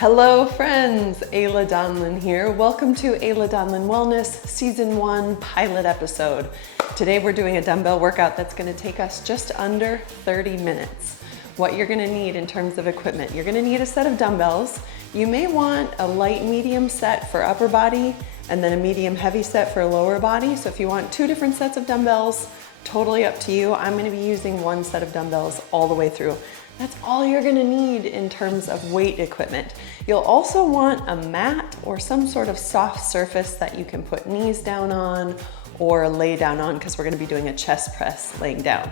Hello friends, Ayla Donlin here. Welcome to Ayla Donlin Wellness Season 1 pilot episode. Today we're doing a dumbbell workout that's going to take us just under 30 minutes. What you're going to need in terms of equipment, you're going to need a set of dumbbells. You may want a light medium set for upper body and then a medium heavy set for lower body. So if you want two different sets of dumbbells, totally up to you. I'm going to be using one set of dumbbells all the way through. That's all you're gonna need in terms of weight equipment. You'll also want a mat or some sort of soft surface that you can put knees down on or lay down on, because we're gonna be doing a chest press laying down.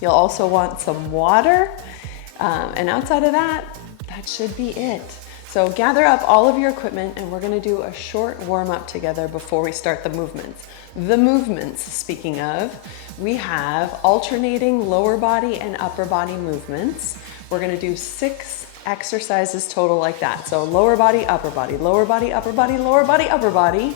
You'll also want some water, and outside of that, that should be it. So gather up all of your equipment and we're gonna do a short warm up together before we start the movements. The movements, speaking of, we have alternating lower body and upper body movements. We're gonna do 6 exercises total like that. So lower body, upper body, lower body, upper body, lower body, upper body.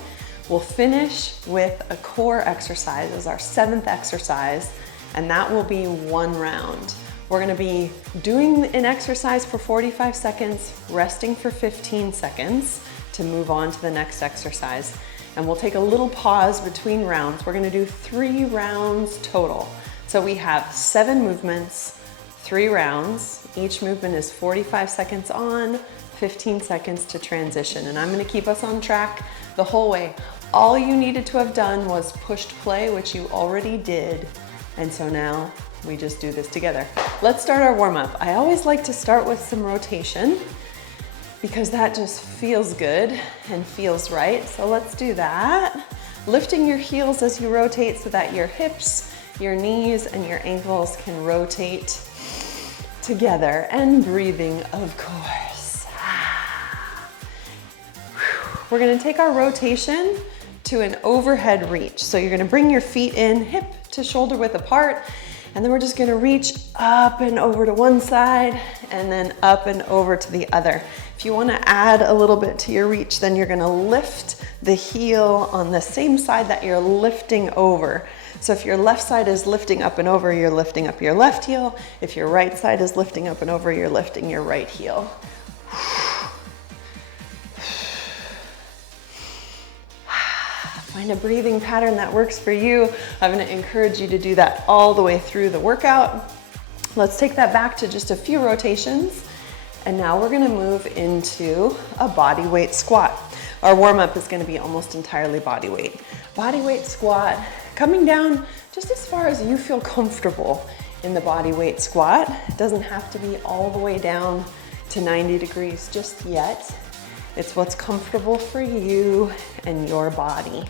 We'll finish with a core exercise as our 7th exercise, and that will be 1 round. We're gonna be doing an exercise for 45 seconds, resting for 15 seconds to move on to the next exercise. And we'll take a little pause between rounds. We're gonna do 3 rounds total. So we have 7 movements, 3 rounds. Each movement is 45 seconds on, 15 seconds to transition. And I'm gonna keep us on track the whole way. All you needed to have done was pushed play, which you already did. And so now we just do this together. Let's start our warm up. I always like to start with some rotation because that just feels good and feels right. So let's do that. Lifting your heels as you rotate so that your hips, your knees, and your ankles can rotate together, and breathing, of course. We're gonna take our rotation to an overhead reach. So you're gonna bring your feet in, hip to shoulder width apart, and then we're just gonna reach up and over to one side and then up and over to the other. If you wanna add a little bit to your reach, then you're gonna lift the heel on the same side that you're lifting over. So if your left side is lifting up and over, you're lifting up your left heel. If your right side is lifting up and over, you're lifting your right heel. Find a breathing pattern that works for you. I'm gonna encourage you to do that all the way through the workout. Let's take that back to just a few rotations. And now we're gonna move into a body weight squat. Our warm up is gonna be almost entirely body weight. Body weight squat, coming down just as far as you feel comfortable in the body weight squat. It doesn't have to be all the way down to 90 degrees just yet. It's what's comfortable for you and your body.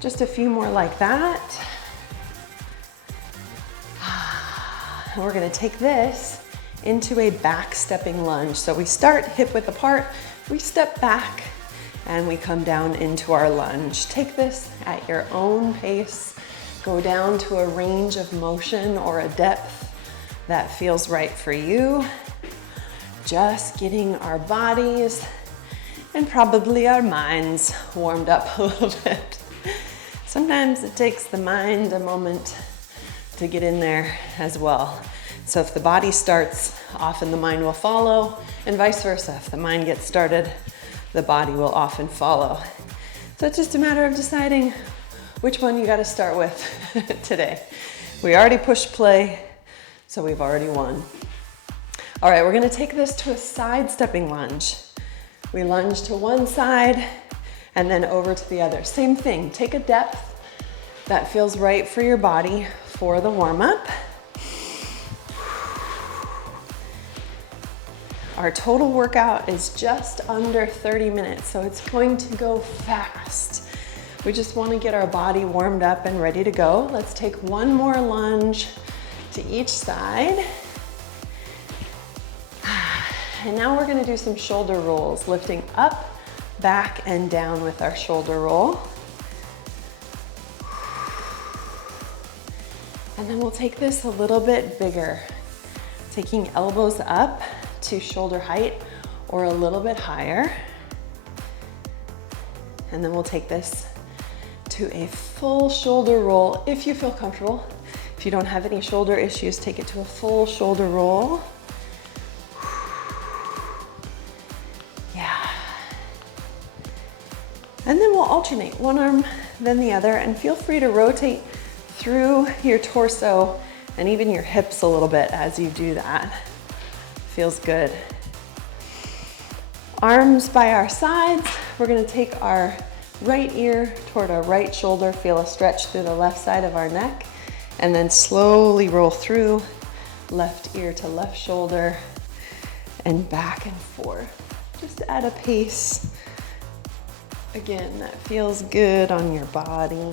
Just a few more like that. And we're gonna take this into a back stepping lunge. So we start hip width apart, we step back, and we come down into our lunge. Take this at your own pace. Go down to a range of motion or a depth that feels right for you. Just getting our bodies and probably our minds warmed up a little bit. Sometimes it takes the mind a moment to get in there as well. So if the body starts, often the mind will follow, and vice versa. If the mind gets started, the body will often follow. So it's just a matter of deciding which one you gotta start with today. We already pushed play, so we've already won. All right, we're gonna take this to a side stepping lunge. We lunge to one side and then over to the other. Same thing, take a depth that feels right for your body for the warm up. Our total workout is just under 30 minutes, so it's going to go fast. We just want to get our body warmed up and ready to go. Let's take one more lunge to each side. And now we're going to do some shoulder rolls, lifting up, back, and down with our shoulder roll. And then we'll take this a little bit bigger, taking elbows up to shoulder height or a little bit higher. And then we'll take this to a full shoulder roll if you feel comfortable. If you don't have any shoulder issues, take it to a full shoulder roll. And then we'll alternate one arm, then the other, and feel free to rotate through your torso and even your hips a little bit as you do that. Feels good. Arms by our sides. We're gonna take our right ear toward our right shoulder, feel a stretch through the left side of our neck, and then slowly roll through left ear to left shoulder and back and forth. Just at a pace, again, that feels good on your body.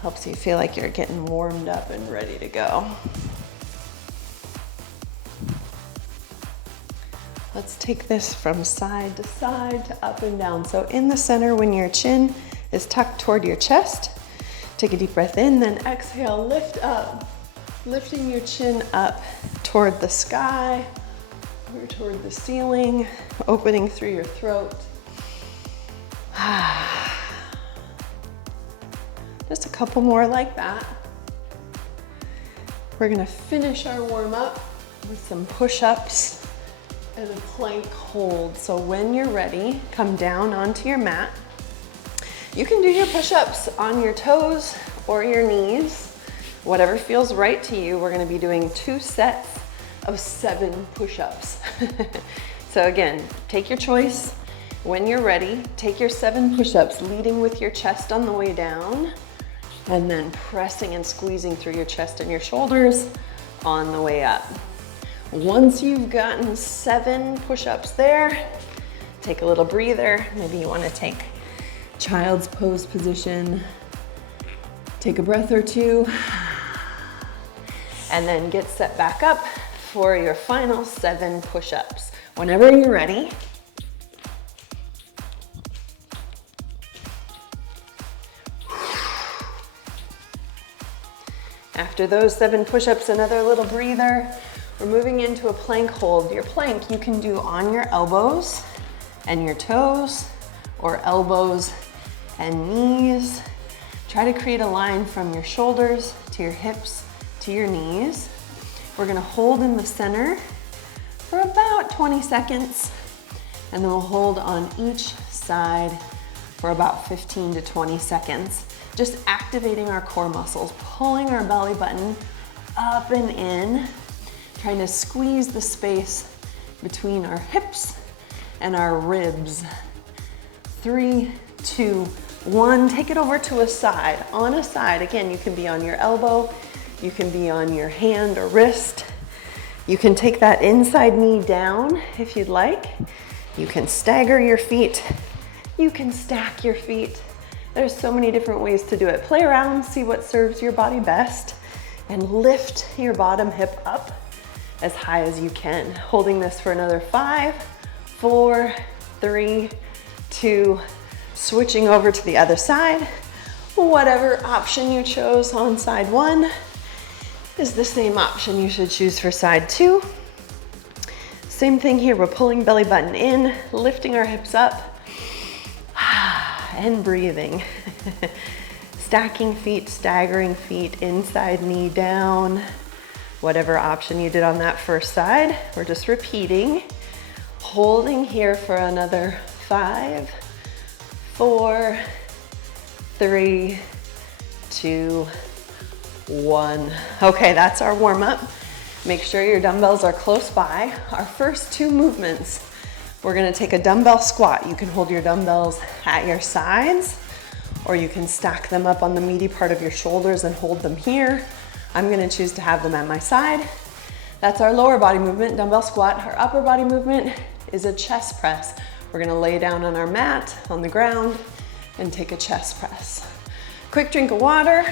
Helps you feel like you're getting warmed up and ready to go. Let's take this from side to side to up and down. So in the center, when your chin is tucked toward your chest, take a deep breath in, then exhale, lift up. Lifting your chin up toward the sky or toward the ceiling, opening through your throat. Just a couple more like that. We're gonna finish our warm up with some push-ups and a plank hold. So when you're ready, come down onto your mat. You can do your push-ups on your toes or your knees, whatever feels right to you. We're gonna be doing 2 sets of 7 push-ups. So again, take your choice. When you're ready, take your 7 push-ups, leading with your chest on the way down, and then pressing and squeezing through your chest and your shoulders on the way up. Once you've gotten 7 push-ups there, take a little breather. Maybe you want to take child's pose position. Take a breath or 2, and then get set back up for your final 7 push-ups. Whenever you're ready, after those 7 push-ups, another little breather. We're moving into a plank hold. Your plank you can do on your elbows and your toes, or elbows and knees. Try to create a line from your shoulders to your hips to your knees. We're gonna hold in the center for about 20 seconds, and then we'll hold on each side for about 15 to 20 seconds. Just activating our core muscles, pulling our belly button up and in, trying to squeeze the space between our hips and our ribs. 3, 2, 1. Take it over to a side. On a side, again, you can be on your elbow, you can be on your hand or wrist. You can take that inside knee down if you'd like. You can stagger your feet. You can stack your feet. There's so many different ways to do it. Play around, see what serves your body best, and lift your bottom hip up as high as you can. Holding this for another 5, 4, 3, 2, switching over to the other side. Whatever option you chose on side 1 is the same option you should choose for side 2. Same thing here, we're pulling belly button in, lifting our hips up, and breathing. Stacking feet, staggering feet, inside knee down. Whatever option you did on that first side, we're just repeating. Holding here for another 5, 4, 3, 2, 1. Okay, that's our warm up. Make sure your dumbbells are close by. Our first 2 movements, we're gonna take a dumbbell squat. You can hold your dumbbells at your sides, or you can stack them up on the meaty part of your shoulders and hold them here. I'm gonna choose to have them at my side. That's our lower body movement, dumbbell squat. Our upper body movement is a chest press. We're gonna lay down on our mat, on the ground, and take a chest press. Quick drink of water.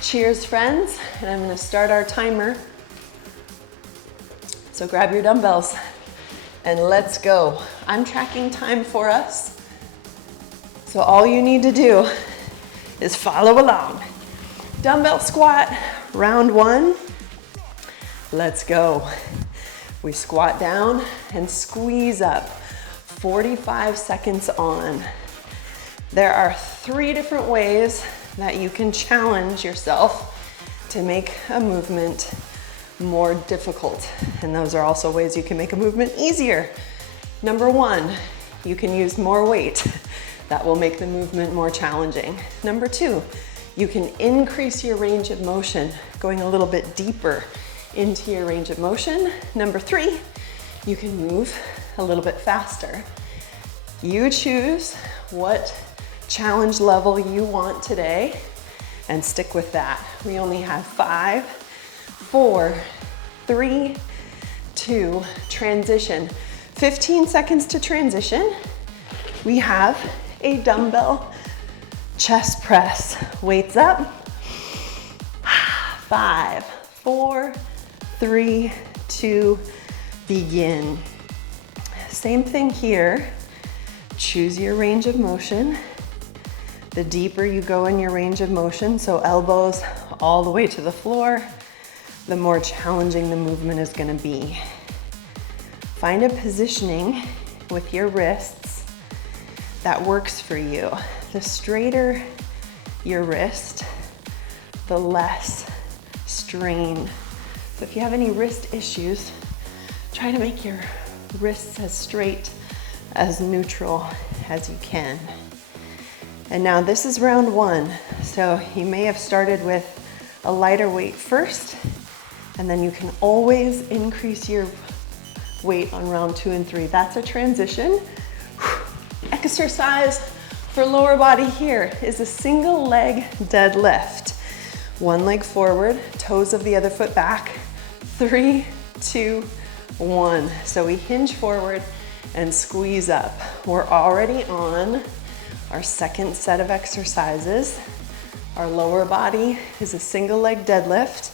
Cheers, friends. And I'm gonna start our timer. So grab your dumbbells and let's go. I'm tracking time for us. So all you need to do is follow along. Dumbbell squat, round 1. Let's go. We squat down and squeeze up. 45 seconds on. There are 3 different ways that you can challenge yourself to make a movement more difficult. And those are also ways you can make a movement easier. Number 1, you can use more weight. That will make the movement more challenging. Number 2, you can increase your range of motion, going a little bit deeper into your range of motion. Number 3, you can move a little bit faster. You choose what challenge level you want today and stick with that. We only have 5, 4, 3, 2, transition. 15 seconds to transition. We have a dumbbell chest press. Weights up. 5, 4, 3, 2, begin. Same thing here. Choose your range of motion. The deeper you go in your range of motion, so elbows all the way to the floor, the more challenging the movement is going to be. Find a positioning with your wrists that works for you. The straighter your wrist, the less strain. So if you have any wrist issues, try to make your wrists as straight, as neutral as you can. And now this is round 1. So you may have started with a lighter weight first, and then you can always increase your weight on round 2 and 3. That's a transition. Exercise for lower body here is a single leg deadlift. One leg forward, toes of the other foot back. 3, 2, 1. So we hinge forward and squeeze up. We're already on our second set of exercises. Our lower body is a single leg deadlift.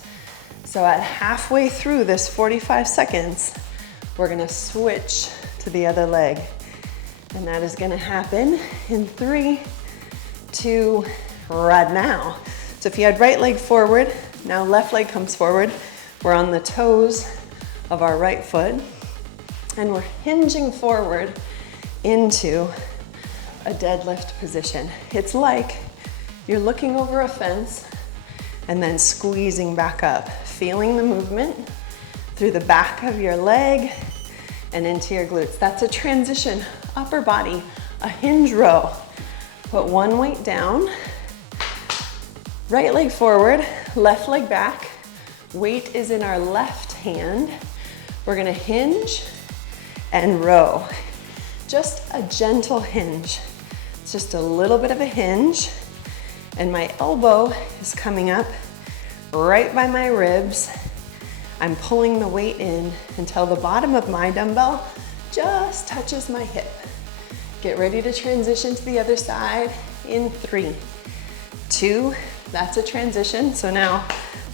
So at halfway through this 45 seconds, we're gonna switch to the other leg. And that is gonna happen in 3, 2, right now. So if you had right leg forward, now left leg comes forward. We're on the toes of our right foot, and we're hinging forward into a deadlift position. It's like you're looking over a fence and then squeezing back up, feeling the movement through the back of your leg and into your glutes. That's a transition, upper body, a hinge row. Put one weight down, right leg forward, left leg back. Weight is in our left hand. We're gonna hinge and row. Just a gentle hinge. It's just a little bit of a hinge, and my elbow is coming up right by my ribs. I'm pulling the weight in until the bottom of my dumbbell just touches my hip. Get ready to transition to the other side in 3, 2, that's a transition. So now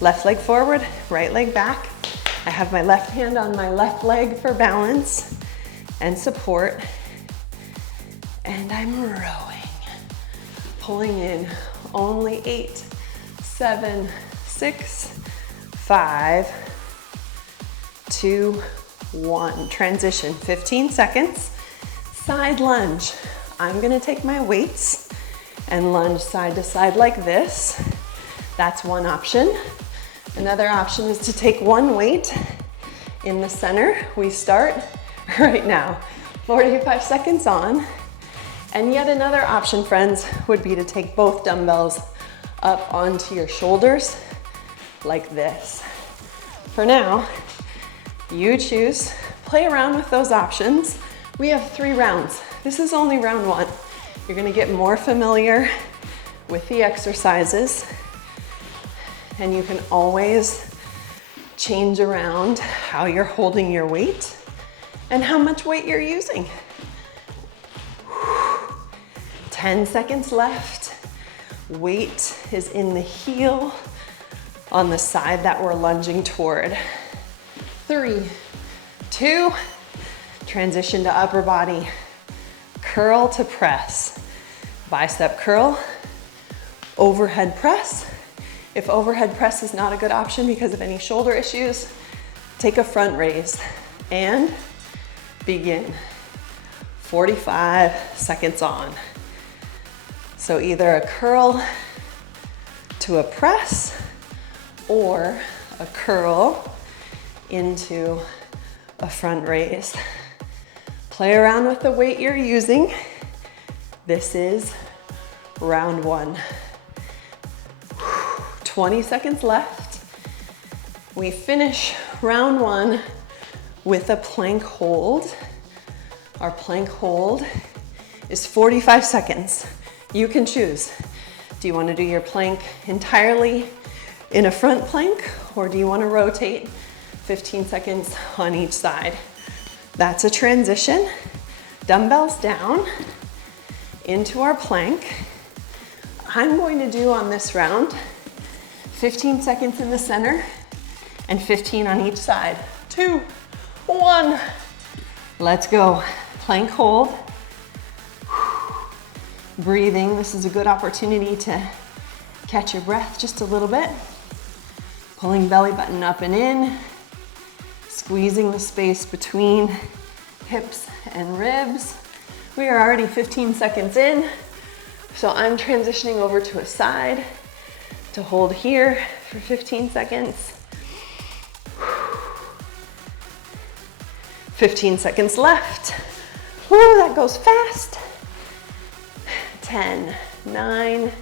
left leg forward, right leg back. I have my left hand on my left leg for balance and support. And I'm rowing, pulling in only 8, 7, 6, 5, 2, 1. Transition, 15 seconds. Side lunge. I'm gonna take my weights and lunge side to side like this. That's one option. Another option is to take one weight in the center. We start right now. 45 seconds on. And yet another option, friends, would be to take both dumbbells up onto your shoulders like this. For now, you choose. Play around with those options. We have 3 rounds. This is only round 1. You're gonna get more familiar with the exercises, and you can always change around how you're holding your weight and how much weight you're using. 10 seconds left. Weight is in the heel on the side that we're lunging toward. 3, 2, transition to upper body. Curl to press. Bicep curl, overhead press. If overhead press is not a good option because of any shoulder issues, take a front raise and begin. 45 seconds on. So either a curl to a press or a curl into a front raise. Play around with the weight you're using. This is round one. 20 seconds left. We finish round one with a plank hold. Our plank hold is 45 seconds. You can choose. Do you want to do your plank entirely in a front plank, or do you want to rotate 15 seconds on each side? That's a transition. Dumbbells down into our plank. I'm going to do on this round 15 seconds in the center and 15 on each side. 2, 1. Let's go. Plank hold. Breathing. This is a good opportunity to catch your breath just a little bit. Pulling belly button up and in. Squeezing the space between hips and ribs. We are already 15 seconds in, so I'm transitioning over to a side to hold here for 15 seconds. 15 seconds left. Woo, that goes fast. 10, 9,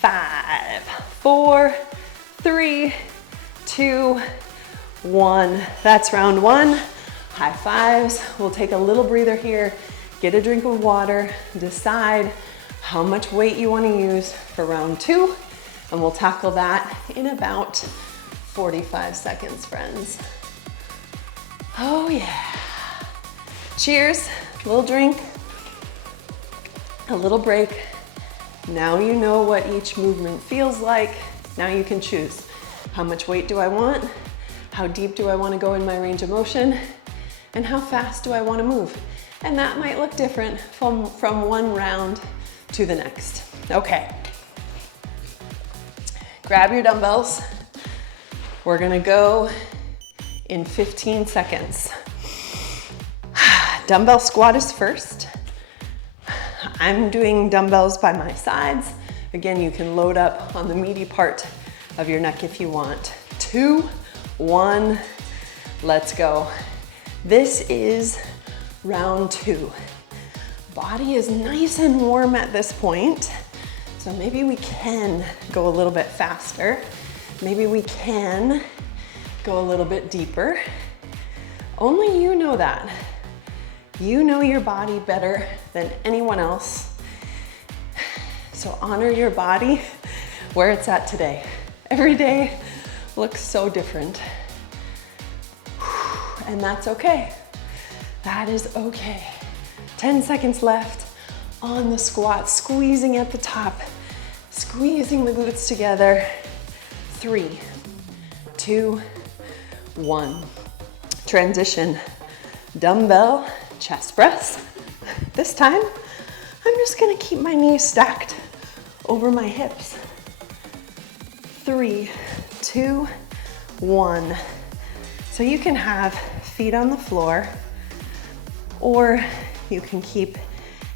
5, 4, 3, 2, 1. That's round one. High fives. We'll take a little breather here, get a drink of water, decide how much weight you want to use for round two, and we'll tackle that in about 45 seconds, friends. Oh yeah. Cheers, a little drink, a little break. Now you know what each movement feels like. Now you can choose. How much weight do I want? How deep do I want to go in my range of motion? And how fast do I want to move? And that might look different from one round to the next. Okay. Grab your dumbbells. We're gonna go in 15 seconds. Dumbbell squat is first. I'm doing dumbbells by my sides. Again, you can load up on the meaty part of your neck if you want. 2, 1, let's go. This is round two. Body is nice and warm at this point, so maybe we can go a little bit faster. Maybe we can go a little bit deeper. Only you know that. You know your body better than anyone else. So honor your body where it's at today. Every day looks so different. And that's okay. That is okay. 10 seconds left on the squat, squeezing at the top, squeezing the glutes together. 3, 2, 1. Transition. Dumbbell chest press. This time, I'm just gonna keep my knees stacked over my hips. 3, 2, 1. So you can have feet on the floor, or you can keep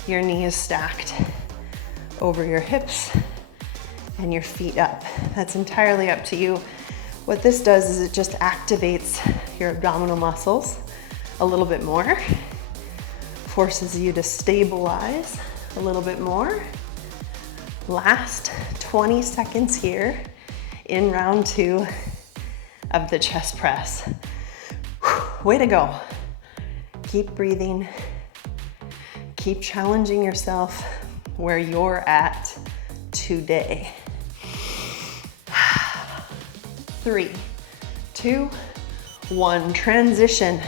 your knees stacked over your hips and your feet up. That's entirely up to you. What this does is it just activates your abdominal muscles a little bit more, forces you to stabilize a little bit more. Last 20 seconds here in round two of the chest press. Way to go. Keep breathing. Keep challenging yourself where you're at today. 3, 2, 1. Transition.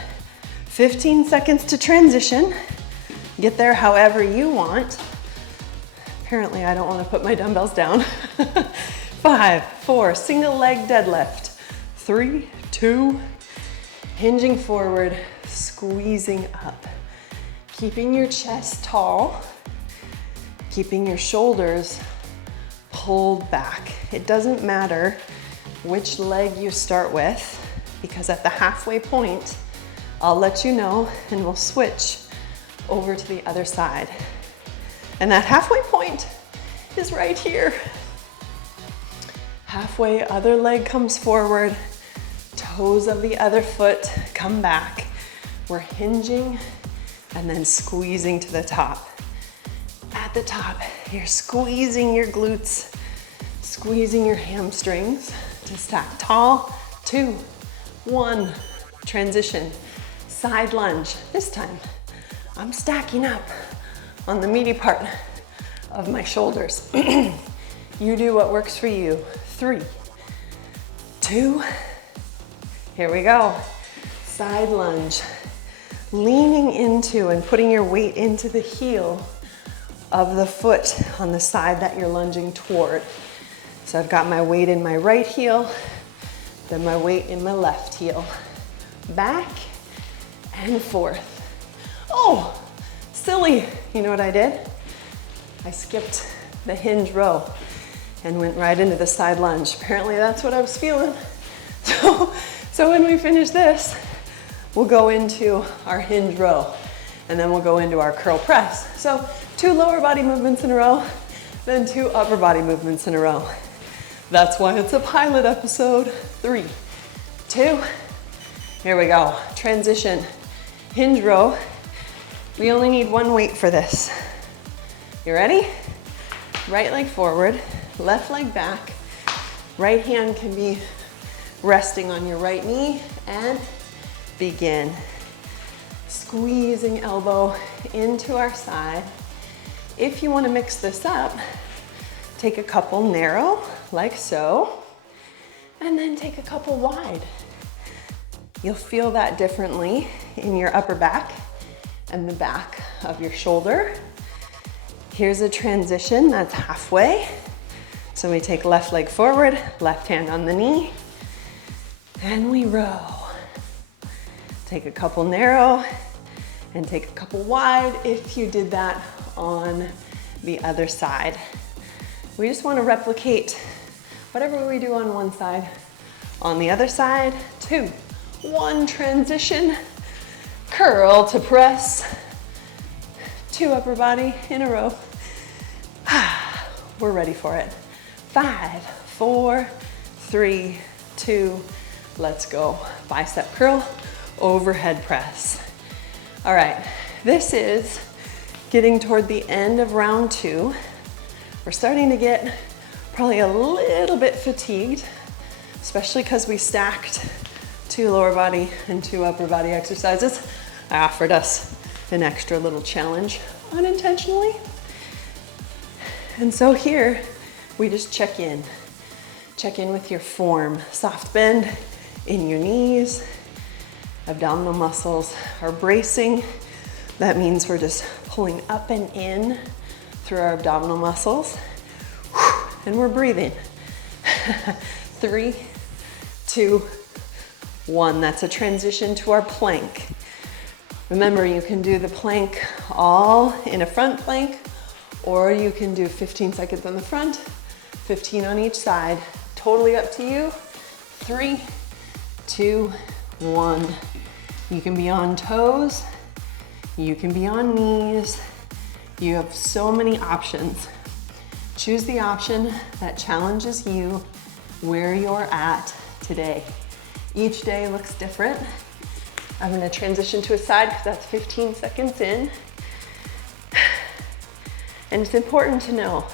15 seconds to transition. Get there however you want. Apparently I don't want to put my dumbbells down. 5, 4, single leg deadlift. 3, 2, hinging forward, squeezing up. Keeping your chest tall, keeping your shoulders pulled back. It doesn't matter which leg you start with, because at the halfway point, I'll let you know and we'll switch over to the other side. And that halfway point is right here. Halfway, other leg comes forward, toes of the other foot come back. We're hinging and then squeezing to the top. At the top, you're squeezing your glutes, squeezing your hamstrings to stack tall. 2, 1, transition, side lunge. This time, I'm stacking up on the meaty part of my shoulders. You do what works for you. 3, 2, here we go. Side lunge, leaning into and putting your weight into the heel of the foot on the side that you're lunging toward. So I've got my weight in my right heel, then my weight in my left heel. Back and forth. Oh, silly. You know what I did? I skipped the hinge row and went right into the side lunge. Apparently that's what I was feeling. So when we finish this, we'll go into our hinge row and then we'll go into our curl press. So 2 lower body movements in a row, then 2 upper body movements in a row. That's why it's a pilot episode. 3, 2, here we go. Transition, hinge row. We only need 1 weight for this. You ready? Right leg forward, left leg back. Right hand can be resting on your right knee and begin. Squeezing elbow into our side. If you want to mix this up, take a couple narrow, like so, and then take a couple wide. You'll feel that differently in your upper back and the back of your shoulder. Here's a transition that's halfway. So we take left leg forward, left hand on the knee, and we row. Take a couple narrow and take a couple wide if you did that on the other side. We just want to replicate whatever we do on one side on the other side. 2, 1, transition, curl to press. 2 upper body in a row. We're ready for it. 5, 4, 3, 2, let's go. Bicep curl, overhead press. All right, this is getting toward the end of round 2. We're starting to get probably a little bit fatigued, especially because we stacked 2 lower body and 2 upper body exercises. I offered us an extra little challenge unintentionally. And so here, we just check in. Check in with your form. Soft bend in your knees. Abdominal muscles are bracing. That means we're just pulling up and in through our abdominal muscles. And we're breathing. 3, 2, 1. That's a transition to our plank. Remember, you can do the plank all in a front plank, or you can do 15 seconds on the front, 15 on each side. Totally up to you. 3, 2, 1. You can be on toes. You can be on knees. You have so many options. Choose the option that challenges you where you're at today. Each day looks different. I'm gonna transition to a side because that's 15 seconds in. And it's important to know,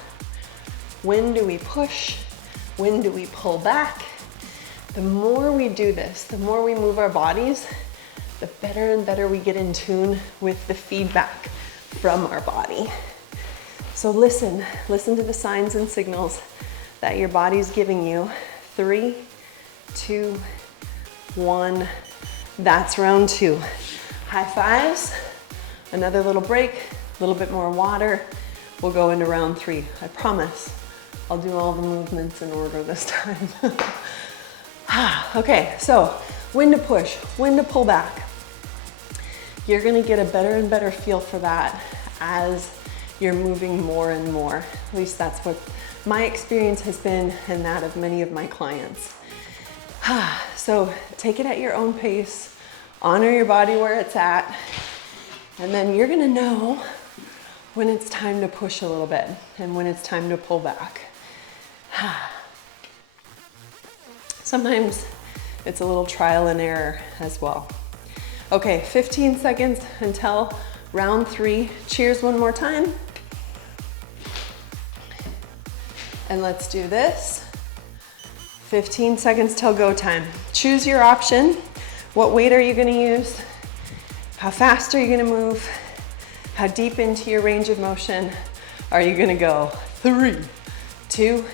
when do we push? When do we pull back? The more we do this, the more we move our bodies, the better and better we get in tune with the feedback from our body. So listen to the signs and signals that your body's giving you. 3, 2, 1. That's round 2. High fives, another little break, a little bit more water. We'll go into round 3. I promise I'll do all the movements in order this time. Okay, so when to push, when to pull back. You're gonna get a better and better feel for that as you're moving more and more. At least that's what my experience has been, and that of many of my clients. So take it at your own pace, honor your body where it's at, and then you're gonna know when it's time to push a little bit and when it's time to pull back. Sometimes it's a little trial and error as well. Okay, 15 seconds until round 3. Cheers one more time. And let's do this. 15 seconds till go time. Choose your option. What weight are you gonna use? How fast are you gonna move? How deep into your range of motion are you gonna go? 3, 2,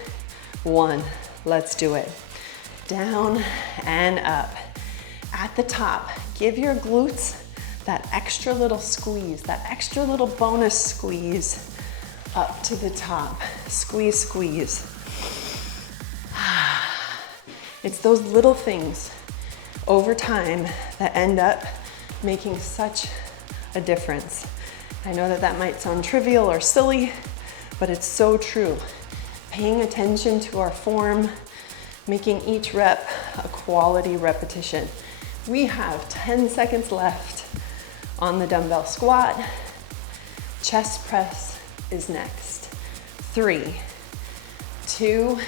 1. Let's do it. Down and up. At the top, give your glutes that extra little squeeze, that extra little bonus squeeze up to the top. Squeeze, squeeze. It's those little things over time that end up making such a difference. I know that that might sound trivial or silly, but it's so true. Paying attention to our form, making each rep a quality repetition. We have 10 seconds left on the dumbbell squat. Chest press is next. 3, 2,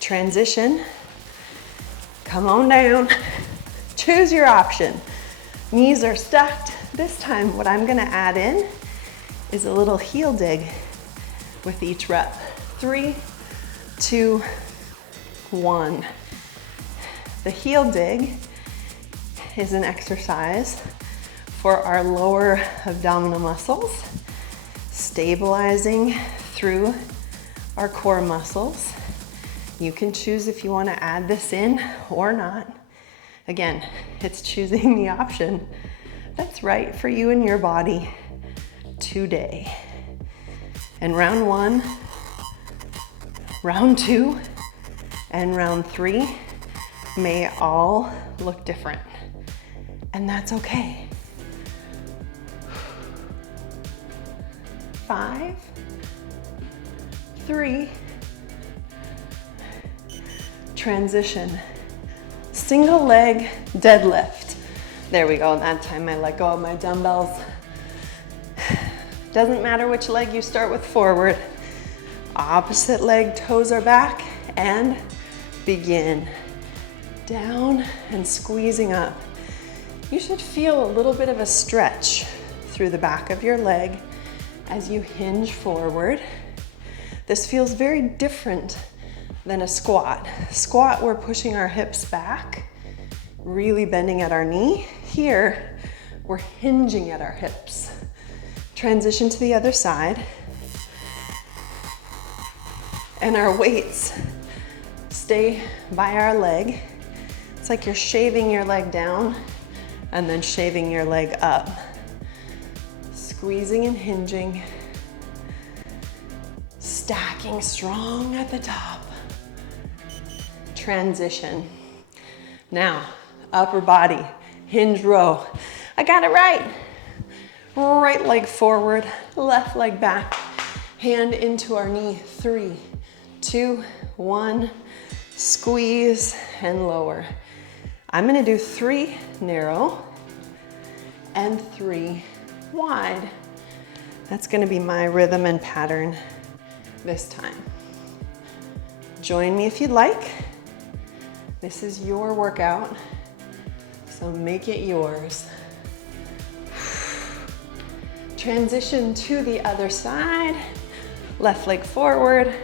transition. Come on down. Choose your option. Knees are stacked. This time, what I'm gonna add in is a little heel dig with each rep. 3, 2, 1. The heel dig is an exercise for our lower abdominal muscles, stabilizing through our core muscles. You can choose if you want to add this in or not. Again, it's choosing the option that's right for you and your body today. And round 1, round 2, and round 3 may all look different. And that's okay. 5, 3, transition. Single leg deadlift. There we go. That time I let go of my dumbbells. Doesn't matter which leg you start with forward. Opposite leg, toes are back, and begin. Down and squeezing up. You should feel a little bit of a stretch through the back of your leg as you hinge forward. This feels very different than a squat. Squat, we're pushing our hips back, really bending at our knee. Here, we're hinging at our hips. Transition to the other side. And our weights stay by our leg. It's like you're shaving your leg down and then shaving your leg up. Squeezing and hinging. Stacking strong at the top. Transition. Now, upper body, hinge row. I got it right. Right leg forward, left leg back. Hand into our knee. 3, 2, 1. Squeeze and lower. I'm gonna do 3 narrow and 3 wide. That's gonna be my rhythm and pattern this time. Join me if you'd like. This is your workout, so make it yours. Transition to the other side. Left leg forward,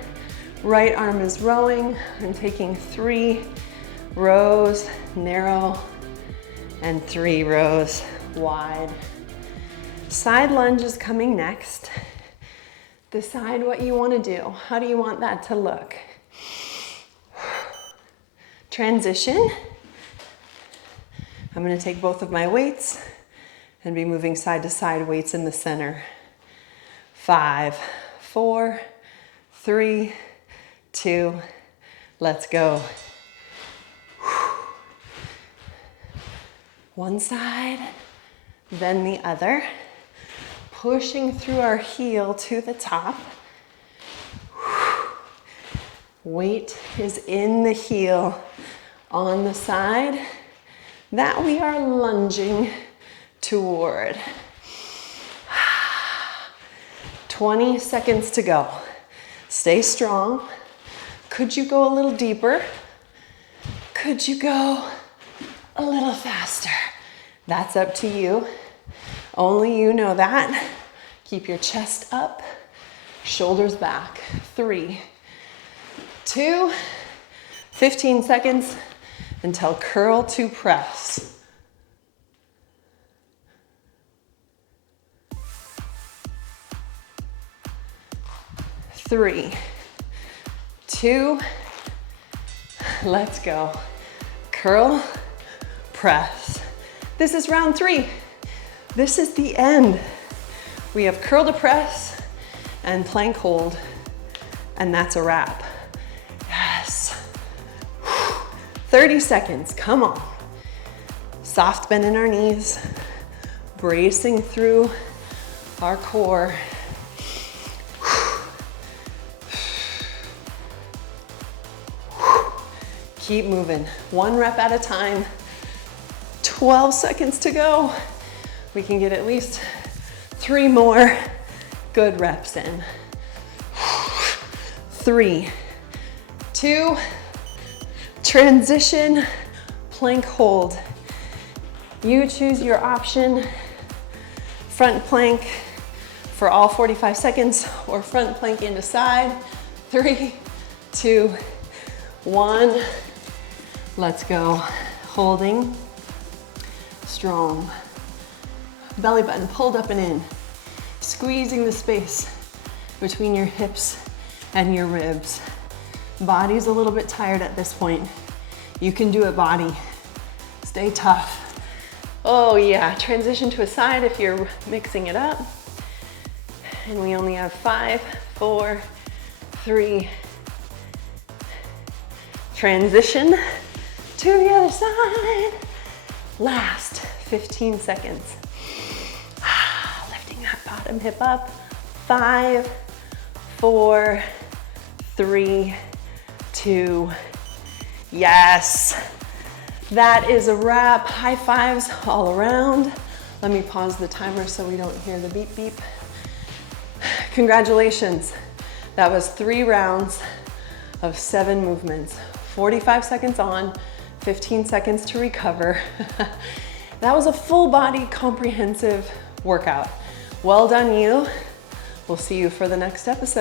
right arm is rowing. I'm taking 3 rows narrow and 3 rows wide. Side lunge is coming next. Decide what you want to do. How do you want that to look? Transition. I'm going to take both of my weights and be moving side to side, weights in the center. 5, 4, 3, 2, let's go. One side, then the other. Pushing through our heel to the top. Weight is in the heel on the side that we are lunging toward. 20 seconds to go. Stay strong. Could you go a little deeper? Could you go a little faster? That's up to you. Only you know that. Keep your chest up, shoulders back. 3, 2, 15 seconds until curl to press. 3, 2, let's go. Curl, press. This is round 3. This is the end. We have curl to press and plank hold, and that's a wrap. Yes. 30 seconds, come on. Soft bend in our knees, bracing through our core. Keep moving, 1 rep at a time. 12 seconds to go. We can get at least 3 more good reps in. 3, 2, transition, plank hold. You choose your option, front plank for all 45 seconds or front plank into side. 3, 2, 1. Let's go. Holding, strong. Belly button pulled up and in. Squeezing the space between your hips and your ribs. Body's a little bit tired at this point. You can do it, body. Stay tough. Oh yeah, transition to a side if you're mixing it up. And we only have 5, 4, 3. Transition to the other side. Last 15 seconds. Lifting that bottom hip up. 5, 4, 3, 2. Yes. That is a wrap. High fives all around. Let me pause the timer so we don't hear the beep beep. Congratulations. That was 3 rounds of 7 movements. 45 seconds on, 15 seconds to recover. That was a full body comprehensive workout. Well done you. We'll see you for the next episode.